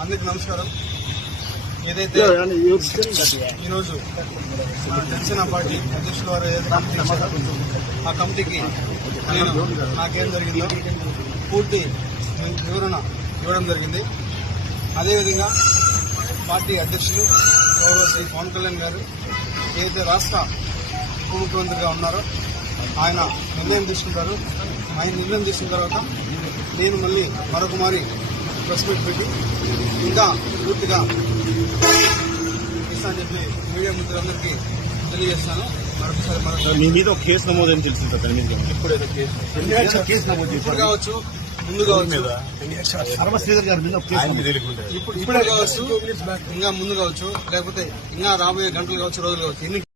అందరికి నమస్కారం. ఏదైతే ఈరోజు జనసేన పార్టీ అధ్యక్షుల వారు ఏదైతే కమిటీ ఇచ్చారో ఆ కమిటీకి నేను నాకేం జరిగిందో పూర్తి వివరణ ఇవ్వడం జరిగింది. అదేవిధంగా పార్టీ అధ్యక్షులు గౌరవ శ్రీ పవన్ కళ్యాణ్ గారు ఏదైతే రాష్ట్ర ఉప ముఖ్యమంత్రిగా ఉన్నారో ఆయన నిర్ణయం తీసుకుంటారు. ఆయన నిర్ణయం తీసుకున్న తర్వాత నేను మళ్ళీ మరొక మారి ప్రెస్ మీట్ పెట్టి ఇంకా పూర్తిగా ఇస్తానని చెప్పి మీడియా మిత్రులందరికీ తెలియజేస్తాను. మరొకసారి మీ మీద ఒక కేసు నమోదని తెలిసింది సార్. ఇప్పుడేదో కేసు నమోదు ఇప్పుడు కావచ్చు, ముందు కావచ్చు, ఇప్పుడు కావచ్చు, ఇంకా ముందు కావచ్చు, లేకపోతే ఇంకా రాబోయే గంటలు కావచ్చు, రోజులు కావచ్చు.